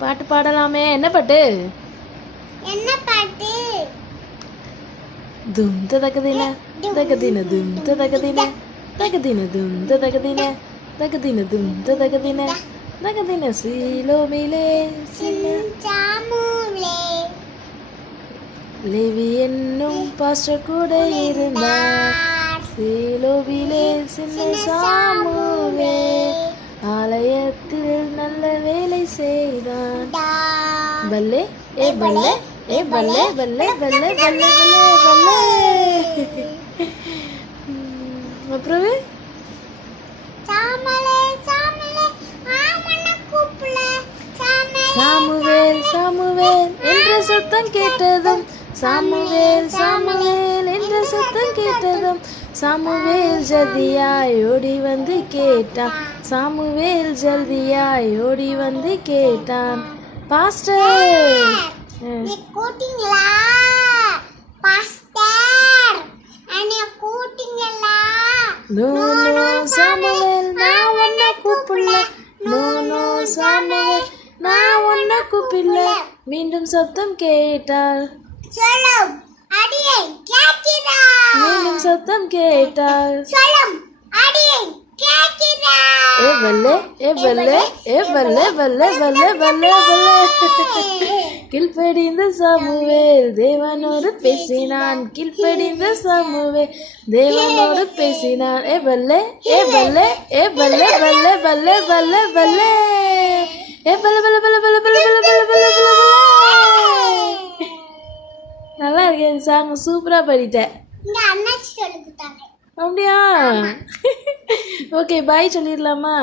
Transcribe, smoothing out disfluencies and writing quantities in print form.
பாட்டு பாடலாமே. என்ன பாட்டு? தும் ததகதின தகதின தும் ததகதின தகதின தும் ததகதின தகதின தும் ததகதின தகதின சீலோமிலே லேவி என்னும் பாஸ்டர் கூட இருந்தார். சீலோவிலே சின்ன சாமுவே ஆலயத்தில் நல்ல வேலை செய்தான். பல்லே ஏ பல்லே ஏ பல்லே பல்லே பல்லே பல்லே பல்லே பல்லே. அப்புறம் சாமுவேல் சாமுவேல் என்ற சத்தம் கேட்டதும் சாமுவேல் சாமுவேல் என்ற சத்தம் கேட்டதும் சாமுவேல் ஜல்தியாய் ஓடி வந்து கேட்டான். சாமுவேல் ஜல்தியாய் ஓடி வந்து கேட்டான். பாஸ்டர் நோ நோ சாமுவேல் நான் உன்னை கூப்பிடல. நோ நோ சாமுவேல் நான் உன்னை கூப்பிடல. மீண்டும் சத்தம் கேட்டாள். மீண்டும் சத்தம் கேட்டாள். ஏ பல்லே ஏ பல்லே ஏ பல்லே பல்லே பல்லே பல்லே பல்லே. கீழ்ப்படிந்த சாமுவேல் தேவனோடு பேசினான். கீழ்ப்படிந்த சாமுவேல் தேவனோடு பேசினான். ஏ பல்லே ஏ பல்லே ஏ பல்லே பல்லே பல்லே பல்லே பல்லே ஏ பல்லே பல்லே பல்லே பல்லே பல்லே பல்லே பல்லே பல்லே பல்லே. நல்லா இருக்கு இந்த சாங். சூப்பராக பாடிட்டேன். அப்படியா? ஓகே பாய் சொல்லிடலாமா?